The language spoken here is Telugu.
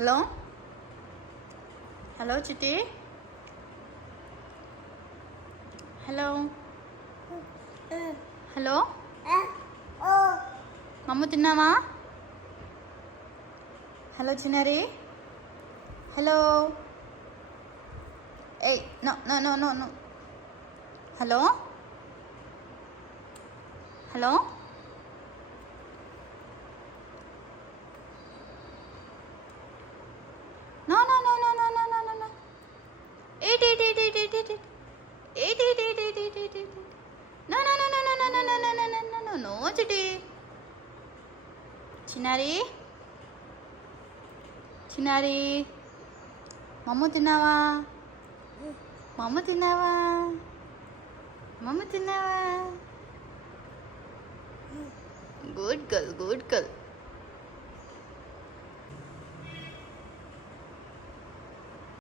హలో హలో చిట్టి. హలో హలో మమ్మ తిన్నావా? హలో చిన్నారి. హలో ఏయ్ no no no no no. Hello hello no no no no no no no no no. Eight eight eight eight eight eight eight eight eight eight eight eight eight. No no no no no no no no no no no no no చిట్టి. చిన్నారి చిన్నారి మమ్మ తిన్నావా? మమ్మ తిన్నావా? మమ్మ తిన్నావా? Good girl good girl.